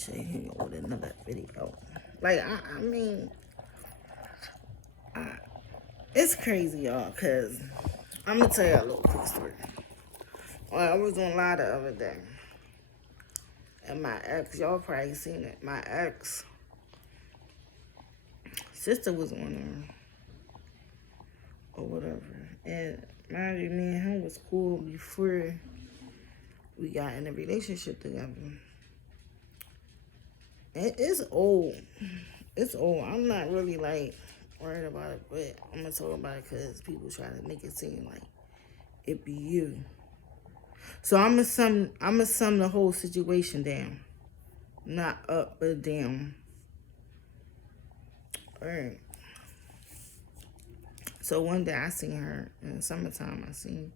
show you with another video. Like, I mean, it's crazy, y'all, because I'm going to tell you a little quick story. Well, I was on live the other day, and my ex, y'all probably seen it, my ex sister was on there, or whatever, and mind you, me and him was cool before we got in a relationship together. It's old. It's old. I'm not really, like, worried about it, but I'm going to talk about it because people try to make it seem like it be you. So I'm going to sum the whole situation down. Not up, but down. All right. So one day I seen her in the summertime. I seen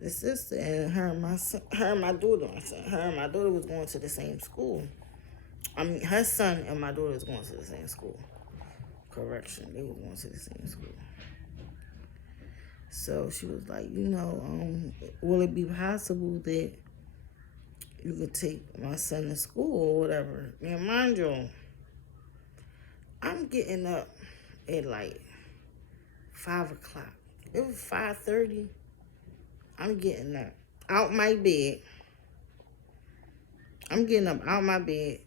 the sister and her and my daughter. Her and my daughter was going to the same school. I mean, her son and my daughter was going to the same school. Correction, they were going to the same school. So she was like, will it be possible that you could take my son to school or whatever? Now, mind you, I'm getting up at like 5 o'clock. It was 5:30. I'm getting up out my bed. I'm getting up out my bed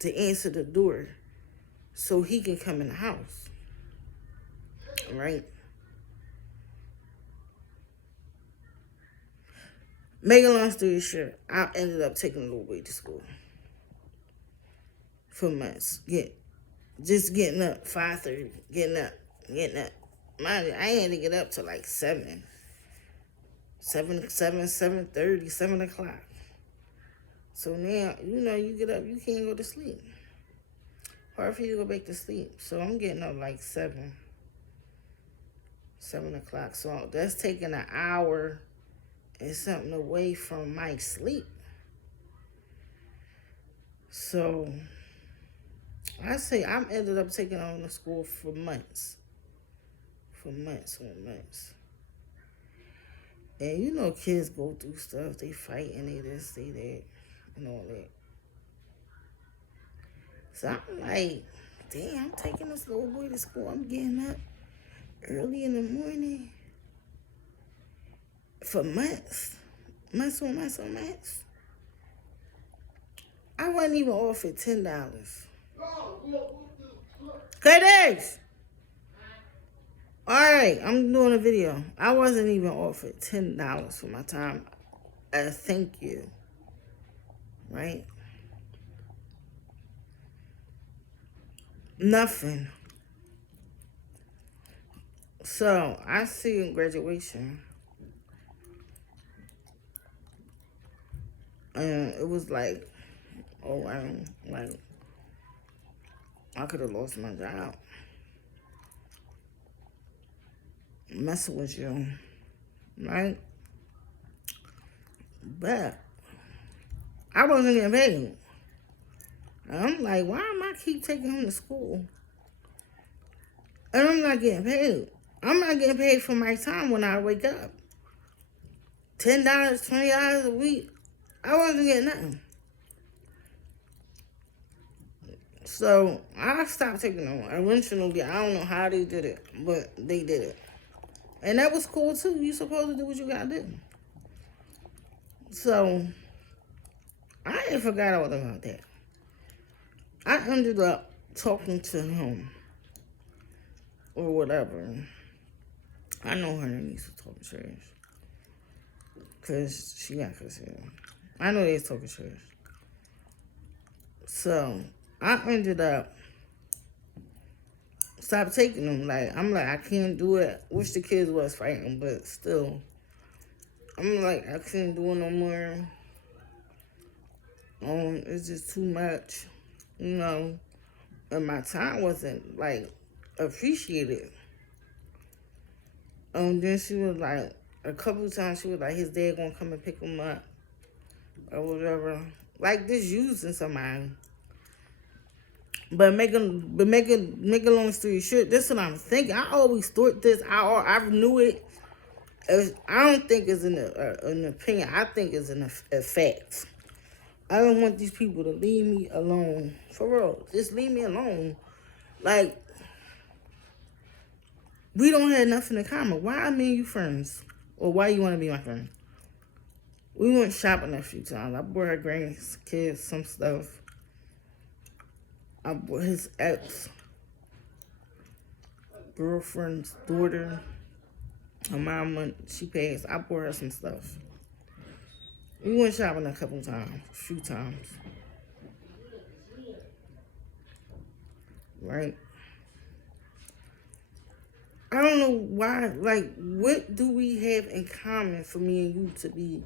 to answer the door so he can come in the house. Right? Make a long story short, I ended up taking a little boy to school for months. Just getting up 5:30, getting up. Mind you, I had to get up to like 7:30, 7 o'clock. So now, you get up, you can't go to sleep. Hard for you to go back to sleep. So I'm getting up like 7 o'clock. So that's taking an hour and something away from my sleep. So I say I ended up taking on the school for months. For months. And kids go through stuff. They fight and they this, they that, and all that. So I'm like, damn, I'm taking this little boy to school. I'm getting up early in the morning for months. Months. I wasn't even offered $10. Curtis! Alright, I'm doing a video. I wasn't even offered $10 for my time. Thank you. Right? Nothing. So, I see in graduation. And it was like, I could have lost my job. Messing with you, right? But I wasn't getting paid. And I'm like, why am I keep taking him to school? And I'm not getting paid. I'm not getting paid for my time when I wake up. $10, $20 a week. I wasn't getting nothing. So I stopped taking them. Eventually, I don't know how they did it, but they did it. And that was cool too. You supposed to do what you gotta do. So I ain't forgot all about that. I ended up talking to him or whatever. I know her needs to talk trash. Cause she got custody. I know they's talking trash. So I ended up stop taking them. Like, I'm like, I can't do it. Wish the kids was fighting, but still. I'm like, I can't do it no more. It's just too much, And my time wasn't, like, appreciated. Then she was like, a couple of times she was like, his dad gonna come and pick him up. Or whatever. Like, this using somebody. But make a long story short, this is what I'm thinking. I always thought this. I knew it. I don't think it's an opinion. I think it's a fact. I don't want these people to leave me alone. For real. Just leave me alone. Like, we don't have nothing in common. Why are me and you friends? Or why you want to be my friend? We went shopping a few times. I bought her grandkids some stuff. I bought his ex-girlfriend's daughter. Her mama, she passed. I bought her some stuff. We went shopping a few times. Right? I don't know why, like, what do we have in common for me and you to be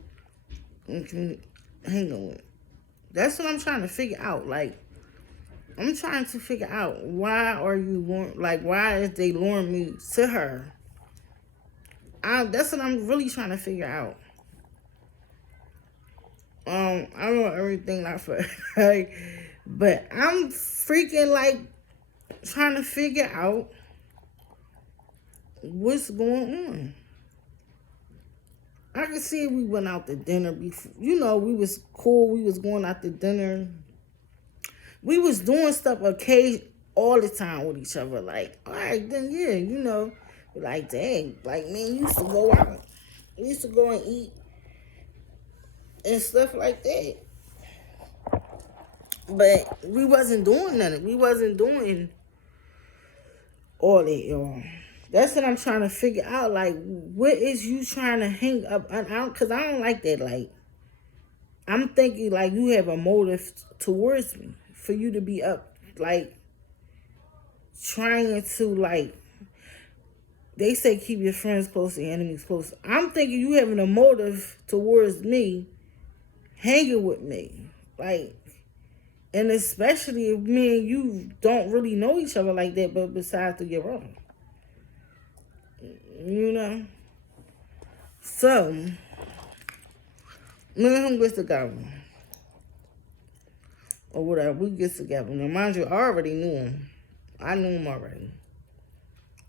hanging with? That's what I'm trying to figure out. Like, I'm trying to figure out why is they luring me to her? That's what I'm really trying to figure out. I don't know everything not for like, but I'm freaking like trying to figure out what's going on. I can see we went out to dinner before. You know, we was cool. We was going out to dinner. We was doing stuff all the time with each other. Like, all right, then yeah, you know, like dang, like man, you used to go out. We used to go and eat and stuff like that. But we wasn't doing nothing. We wasn't doing all that, y'all. That's what I'm trying to figure out. Like, what is you trying to hang up? Because I don't like that. Like, I'm thinking, like, you have a motive towards me for you to be up, like, trying to, like, they say keep your friends close and your enemies close. I'm thinking you having a motive towards me, hanging with me. Like, and especially if me and you don't really know each other like that, but besides to get wrong. You know? So, me and him gets together. Or whatever, we get together. Now, mind you, I already knew him. I knew him already.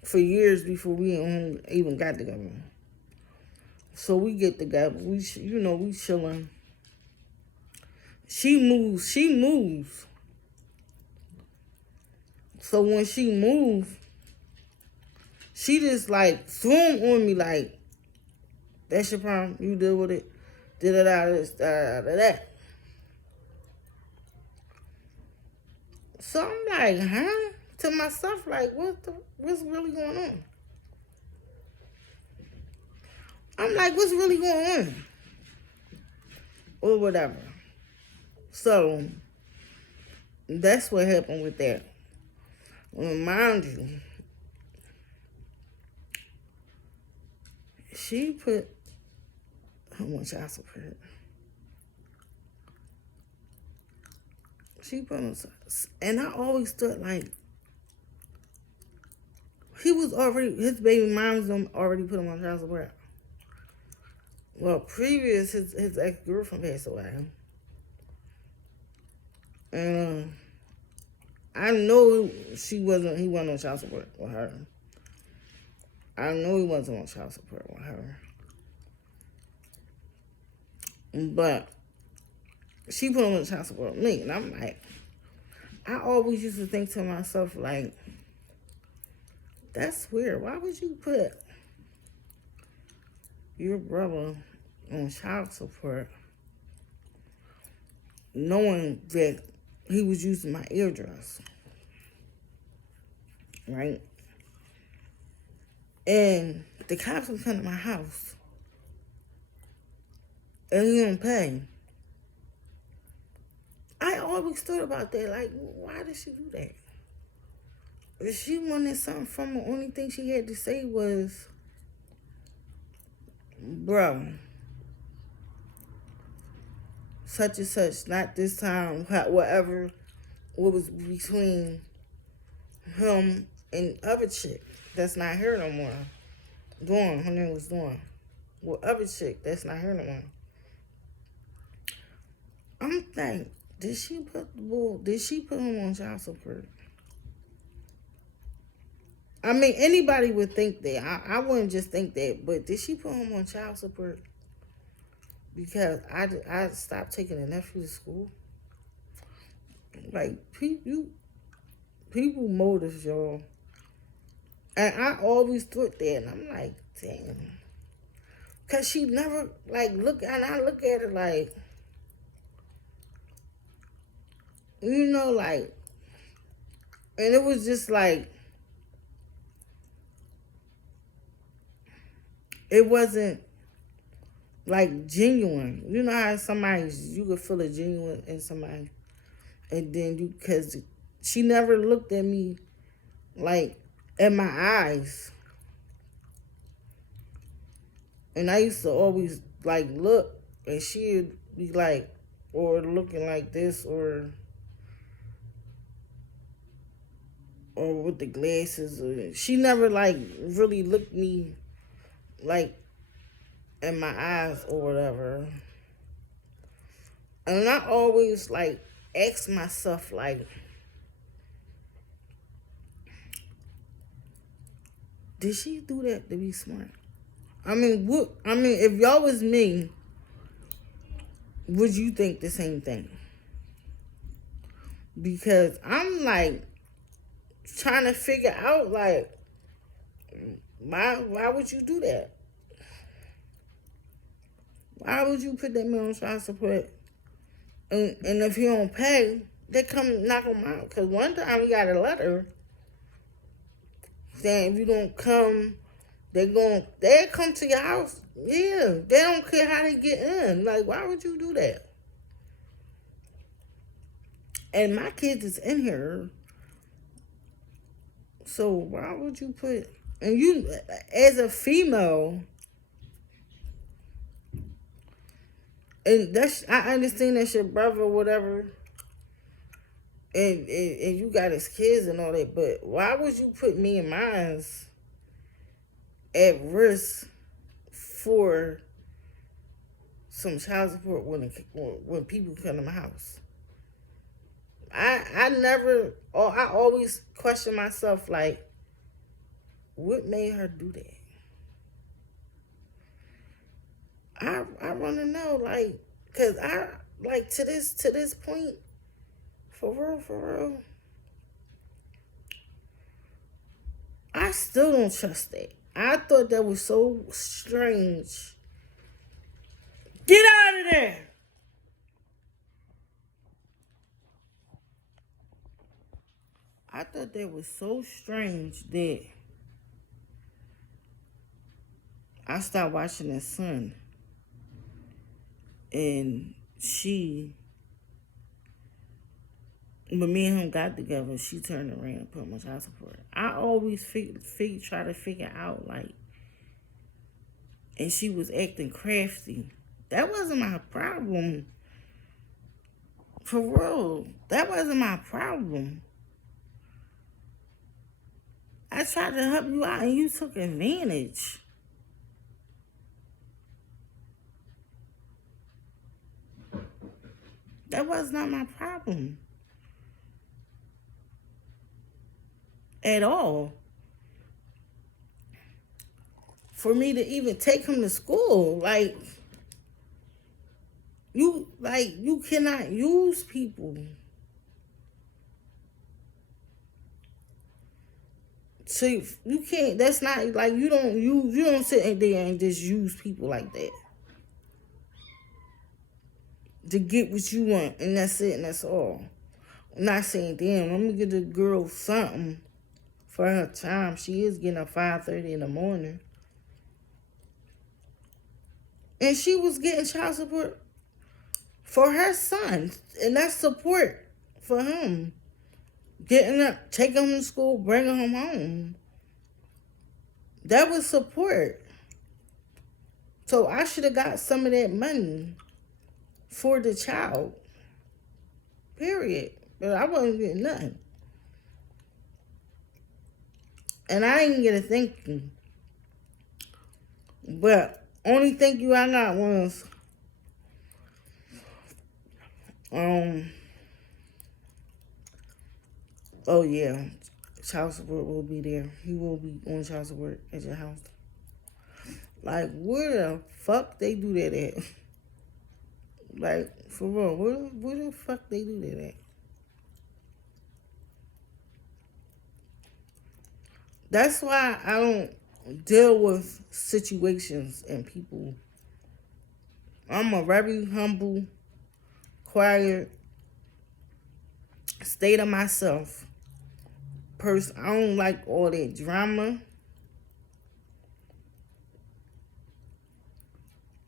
For years before we even got together. So we get together. We chilling. She moves. So when she moves, she just like threw on me like, that's your problem. You deal with it. Da-da-da-da-da-da-da. So I'm like, huh? To myself, like, what's really going on? I'm like, what's really going on? Or whatever. So, that's what happened with that. Well, mind you, she put how much child support? She put on, and I always thought like his baby mom's already put him on child support. Well, his ex-girlfriend passed away, and I know he wasn't on child support with her. I know he wasn't on child support with her, but she put him on child support with me, and I'm like, I always used to think to myself like, that's weird. Why would you put your brother on child support knowing that he was using my eardress? Right? And the cops would come to my house and he don't pay. I always thought about that. Like, why did she do that? If she wanted something from her, only thing she had to say was, bro, such and such, not this time, whatever, what was between him and other chick that's not here no more. Dawn, her name was Dawn. Well, other chick that's not here no more. I'm thinking, did she put him on child support? I mean, anybody would think that. I wouldn't just think that, but did she put him on child support? because I stopped taking the nephew to school. Like, people motives, y'all. And I always thought that, and I'm like, damn. Because she never, like, I look at it like, you know, like, and it was just like, it wasn't, like, genuine. You know how you could feel it genuine in somebody. And then because she never looked at me, like, in my eyes. And I used to always, like, look, and she'd be like, or looking like this, or with the glasses. Or, she never, like, really looked me, like, in my eyes or whatever. And I always, like, ask myself, like, did she do that to be smart? I mean, if y'all was me, would you think the same thing? Because I'm, like, trying to figure out, like, why would you do that? Why would you put that man on child support? And if he don't pay, they come knock him out. Because one time we got a letter saying if you don't come, they'll come to your house. Yeah, they don't care how they get in. Like, why would you do that? And my kids is in here. So why would you put... And you, as a female... And I understand that's your brother or whatever. And you got his kids and all that. But why would you put me and mine at risk for some child support when people come to my house? I always question myself, like, what made her do that? I want to know, like, because to this point, for real, I still don't trust that. I thought that was so strange. Get out of there! I thought that was so strange that I stopped watching that son. And when me and him got together, she turned around and put him on child support. I always try to figure out, like, and she was acting crafty. That wasn't my problem. For real. That wasn't my problem. I tried to help you out and you took advantage. That was not my problem. At all. For me to even take him to school, like, you cannot use people. So you can't, that's not, like, you don't sit in there and just use people like that. To get what you want, and that's it, and that's all. I'm not saying, damn, let me get the girl something for her time. She is getting up 5:30 in the morning. And she was getting child support for her son. And that's support for him. Getting up, taking him to school, bringing him home. That was support. So I should have got some of that money for the child. Period. But I wasn't getting nothing. And I didn't get a thank you. But only thank you I got was oh yeah, child support will be there. He will be on child support at your house. Like, where the fuck they do that at? Like, for real, where the fuck they do that at? That's why I don't deal with situations and people. I'm a very humble, quiet, stay to myself person. I don't like all that drama.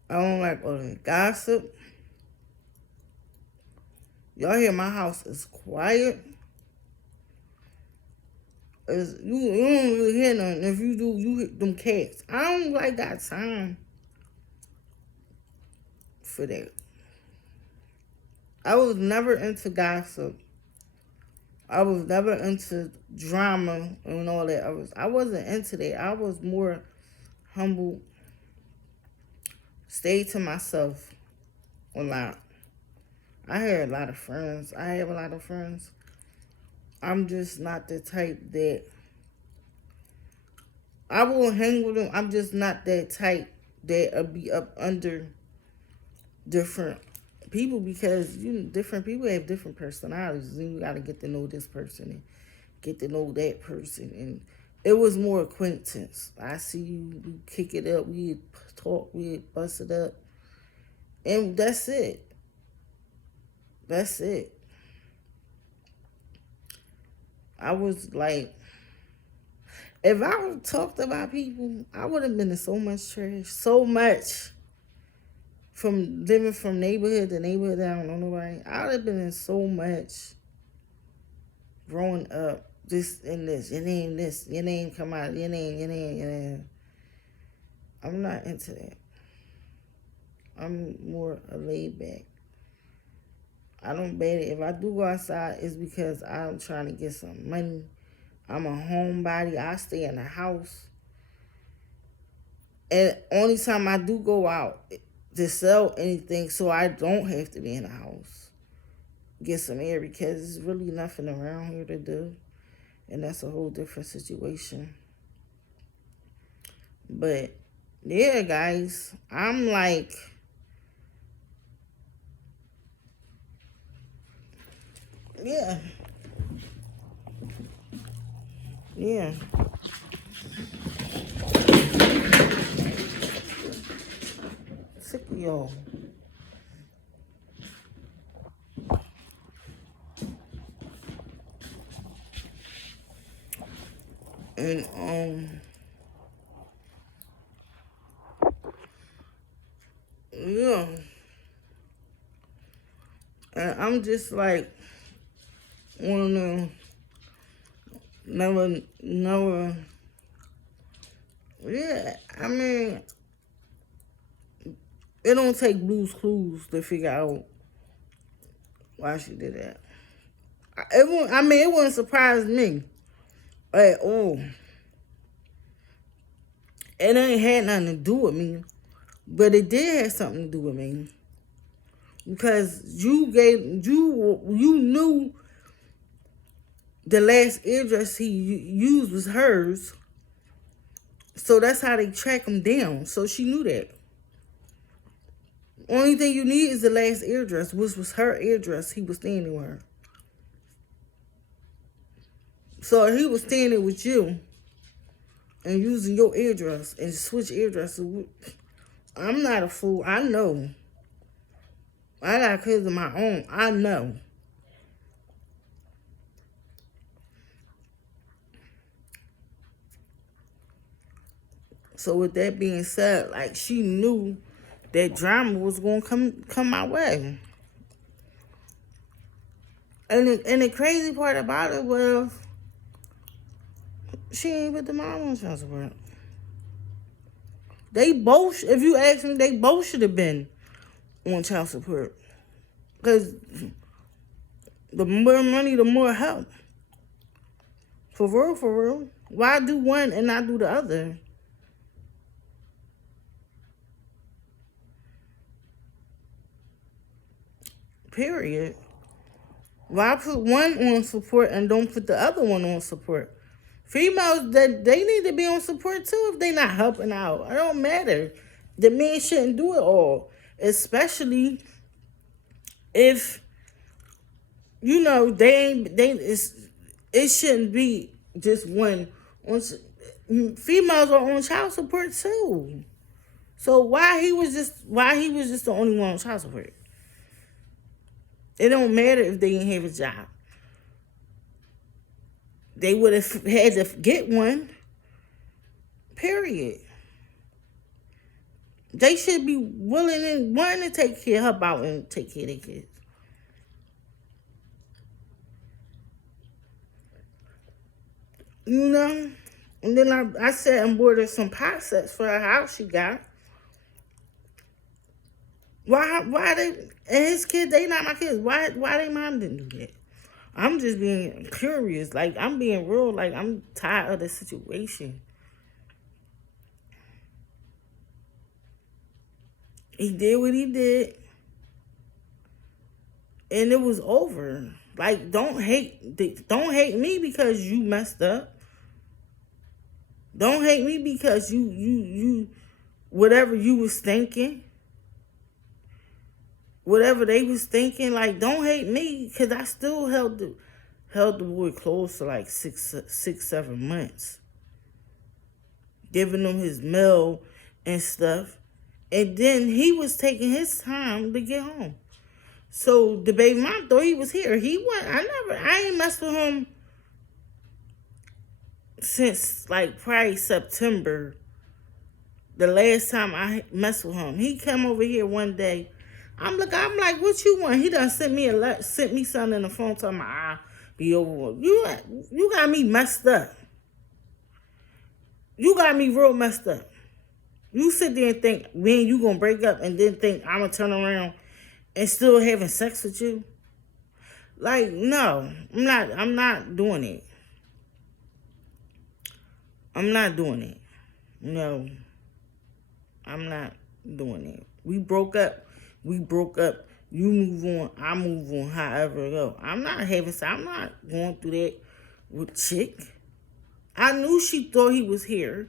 I don't like all that gossip. Y'all hear my house is quiet. You don't really hear nothing. If you do, you hit them cats. I don't like got time for that. I was never into gossip. I was never into drama and all that. I wasn't into that. I was more humble, stay to myself a lot. I had a lot of friends. I have a lot of friends. I'm just not the type that I will hang with them. I'm just not that type that'll be up under different people because different people have different personalities and you got to get to know this person and get to know that person. And it was more acquaintance. I see you, we kick it up, we talk, we bust it up, and that's it. That's it. I was like, if I would have talked about people, I would have been in so much trash, so much. From living from neighborhood to neighborhood, I don't know nobody. I would have been in so much growing up. This and this, your name come out, your name. I'm not into that. I'm more a laid back. I don't bet it. If I do go outside, it's because I'm trying to get some money. I'm a homebody. I stay in the house. And only time I do go out to sell anything so I don't have to be in the house. Get some air because there's really nothing around here to do. And that's a whole different situation. But yeah, guys, I'm like, yeah. Yeah. Sick of y'all. And yeah. And I'm just like wanna never yeah, I mean it don't take Blue's Clues to figure out why she did that. It wouldn't surprise me at all. It ain't had nothing to do with me, but it did have something to do with me because you knew the last address he used was hers, so that's how they track him down. So she knew that. Only thing you need is the last address, which was her address. He was standing with her. So he was standing with you and using your address and switch addresses. I'm not a fool. I know. I got kids of my own. I know. So with that being said, like she knew that drama was gonna come my way. And the crazy part about it was she ain't put the mom on child support. They both, if you ask me, they both should have been on child support. Because the more money, the more help. For real, for real. Why do one and not do the other? Period. Why put one on support and don't put the other one on support? Females, that they need to be on support too if they not helping out. It don't matter. The men shouldn't do it all. Especially if they ain't it shouldn't be just one on females are on child support too. So why he was just the only one on child support? It don't matter if they didn't have a job. They would have had to get one. Period. They should be willing and wanting to take care, help out and take care of their kids. And then I sat and bought her some pot sets for her house she got. Why they and his kids, they not my kids. Why they mom didn't do that? I'm just being curious. Like, I'm being real. Like, I'm tired of the situation. He did what he did. And it was over. Like, don't hate me because you messed up. Don't hate me because you whatever you was thinking. Whatever they was thinking, like, don't hate me because I still held the boy close for like 6-7 months, giving him his meal and stuff, and then he was taking his time to get home. So the baby mom thought he was here. He went. I ain't messed with him since like probably September. The last time I messed with him, he came over here one day. I'm like, what you want? He done sent me something in the phone telling me I'll be over. You got me messed up. You got me real messed up. You sit there and think when you gonna break up and then think I'm gonna turn around and still having sex with you? Like, no, I'm not doing it. I'm not doing it. No, I'm not doing it. We broke up. You move on, I move on, however it go. I'm not going through that with chick. I knew she thought he was here.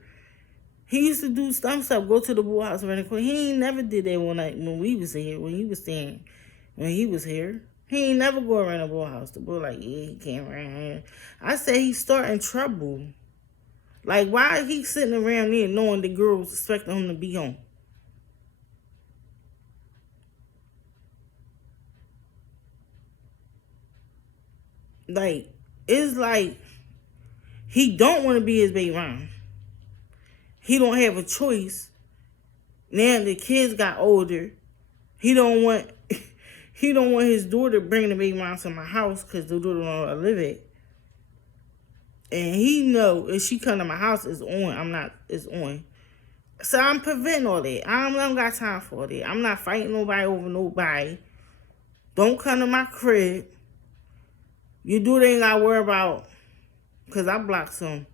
He used to do stuff, go to the Bull House around the corner. He ain't never did that when we was here, when he was here. He ain't never go around the Bull House. The Bull like, yeah, he came around here. I said he's starting trouble. Like, why he sitting around there knowing the girl was expecting him to be home? Like, it's like he don't want to be his baby mom. He don't have a choice. Now the kids got older. He don't want his daughter bringing the baby mom to my house because the daughter don't know where I live at. And he know if she come to my house, it's on. It's on. So I'm preventing all that. I don't got time for that. I'm not fighting nobody over nobody. Don't come to my crib. You do ain't got to worry about, because I blocked some.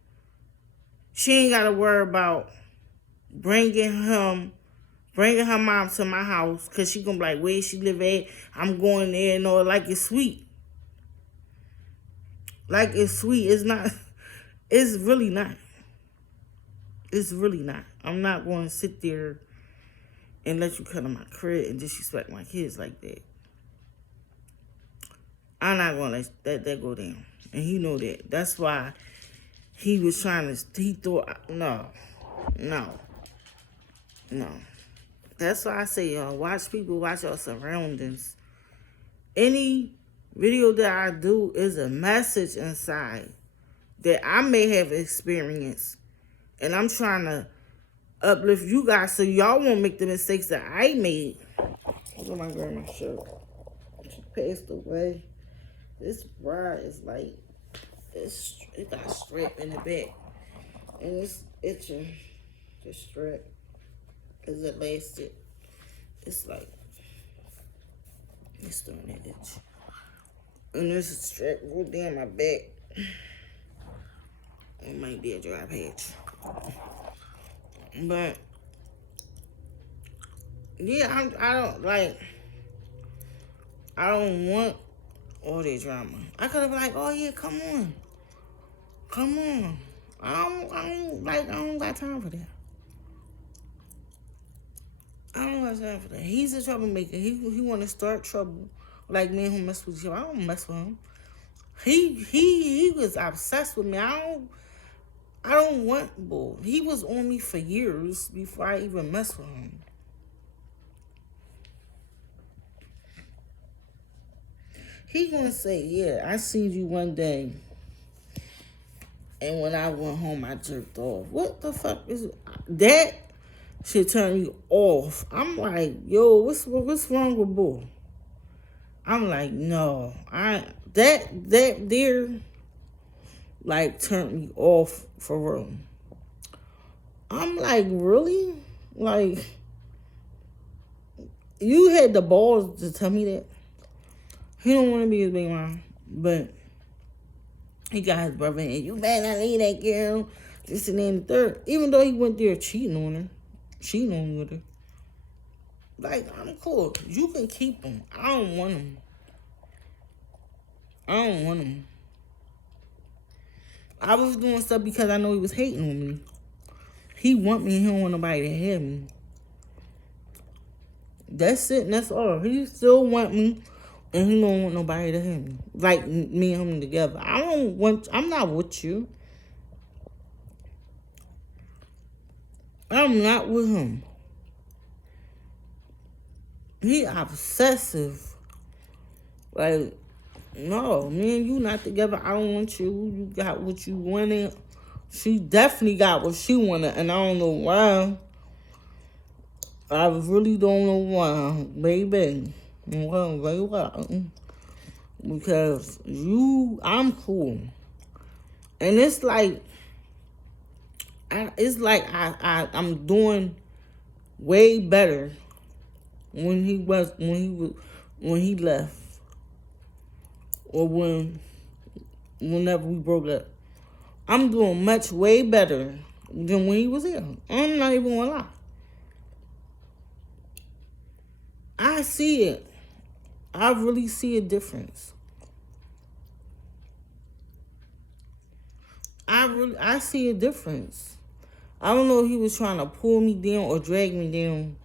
She ain't got to worry about bringing her mom to my house because she going to be like, where she live at? I'm going there and all. Like, it's sweet. Like, it's sweet. It's not. It's really not. It's really not. I'm not going to sit there and let you come to my crib and disrespect my kids like that. I'm not going to let that go down. And he know that. That's why he was trying to, he thought, no. That's why I say, y'all, watch your surroundings. Any video that I do is a message inside that I may have experienced. And I'm trying to uplift you guys so y'all won't make the mistakes that I made. Look at my grandma's shirt. She passed away. This bra is like, it got a strap in the back. And it's itching. The strap is elastic. It's like, it's starting to itch. And there's a strap go down my back. It might be a dry patch. But, yeah, I don't want all that drama. I could have been like, oh yeah, come on. I don't got time for that. I don't got time for that. He's a troublemaker. He want to start trouble Like, me and him mess with you. I don't mess with him. He was obsessed with me. I don't want bull. He was on me for years before I even messed with him. He gonna say, yeah, I seen you one day, and when I went home, I jerked off. What the fuck is that? Should turn me off. I'm like, yo, what's wrong with bull? I'm like, no, that there like turned me off for real. I'm like, really? Like, you had the balls to tell me that? He don't want to be his big mom, but he got his brother and you better not leave that girl. This and then the third. Even though he went there cheating on her. Cheating on with her. Like, I'm cool. You can keep him. I don't want him. I don't want him. I was doing stuff because I know he was hating on me. He want me and he don't want nobody to have me. That's it and that's all. He still want me and he don't want nobody to have me. Like me and him together. I'm not with you. I'm not with him. He obsessive. Like, no, me and you not together. I don't want you. You got what you wanted. She definitely got what she wanted, and I don't know why. I really don't know why, baby. Well, very well. Because I'm cool. And it's like, I'm doing way better when he left. Or whenever we broke up. I'm doing way better than when he was here. I'm not even gonna lie. I see it. I really see a difference. I see a difference. I don't know if he was trying to pull me down or drag me down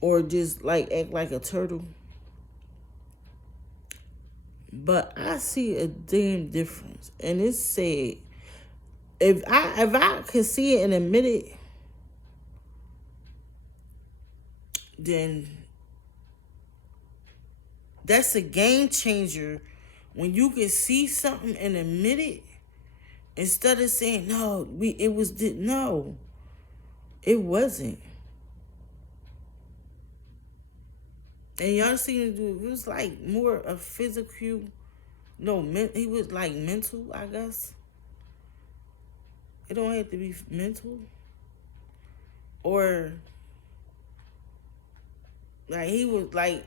or just like act like a turtle. But I see a damn difference. And it's said, if I could see it and admit it, then that's a game changer. When you can see something and admit it, instead of saying, no, it wasn't. And y'all seen it do, it was like more of physical, he was like mental, I guess. It don't have to be mental. Or, like, he was like,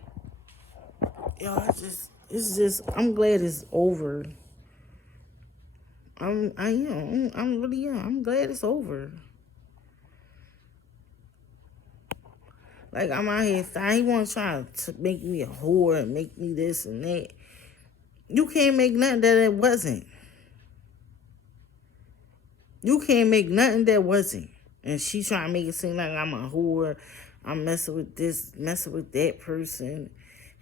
I'm glad it's over. I'm glad it's over. Like, I'm out here, he want to try to make me a whore and make me this and that. You can't make nothing that it wasn't. You can't make nothing that wasn't. And she trying to make it seem like I'm a whore. I'm messing with this, messing with that person,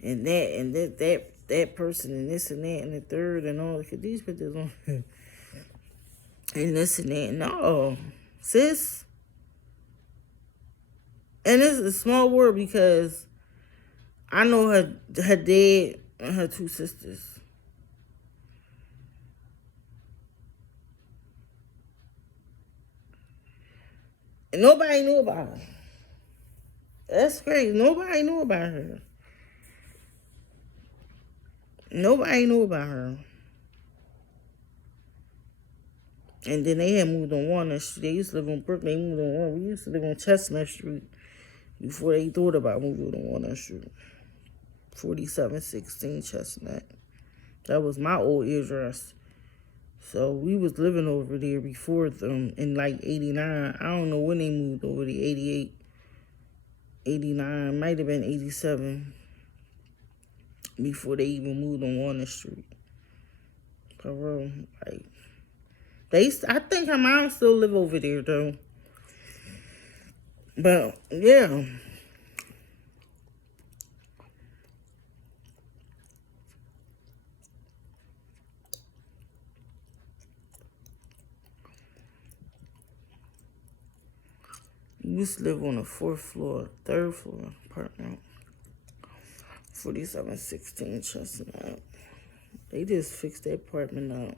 and that person, and this and that, and the third, and all. Cause these pictures on, and this and that. No, sis. And it's a small word because I know her dad and her two sisters. And nobody knew about her. That's crazy. Nobody knew about her. Nobody knew about her. And then they had moved on Walnut Street. They used to live on Brooklyn. They moved on Walnut. We used to live on Chestnut Street before they thought about moving on Walnut Street. 4716 Chestnut. That was my old address. So we was living over there before them in like 89. I don't know when they moved over there, 88, 89, might have been 87 before they even moved on Walnut Street. For real, like, I think her mom still live over there though. But yeah. We used to live on the 4th floor, 3rd floor apartment. 4716 Chestnut. They just fixed that apartment up.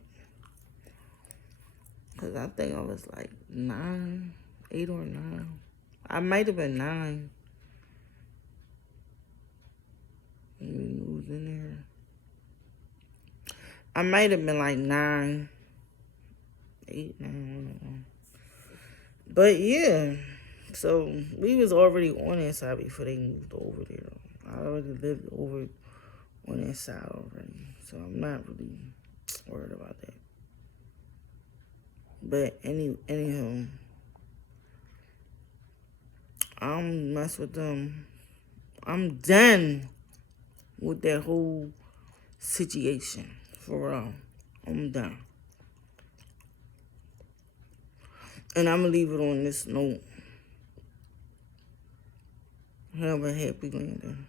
Because I think I was like 9, 8 or 9. I might have been 9. When we moved in there. I might have been like 9, 8, 9, I don't know. But yeah. So we was already on that side before they moved over there. I already lived over on that side already. So I'm not really worried about that. But anyhow, I don't mess with them. I'm done with that whole situation. For real. I'm done. And I'm going to leave it on this note. Have a happy landing.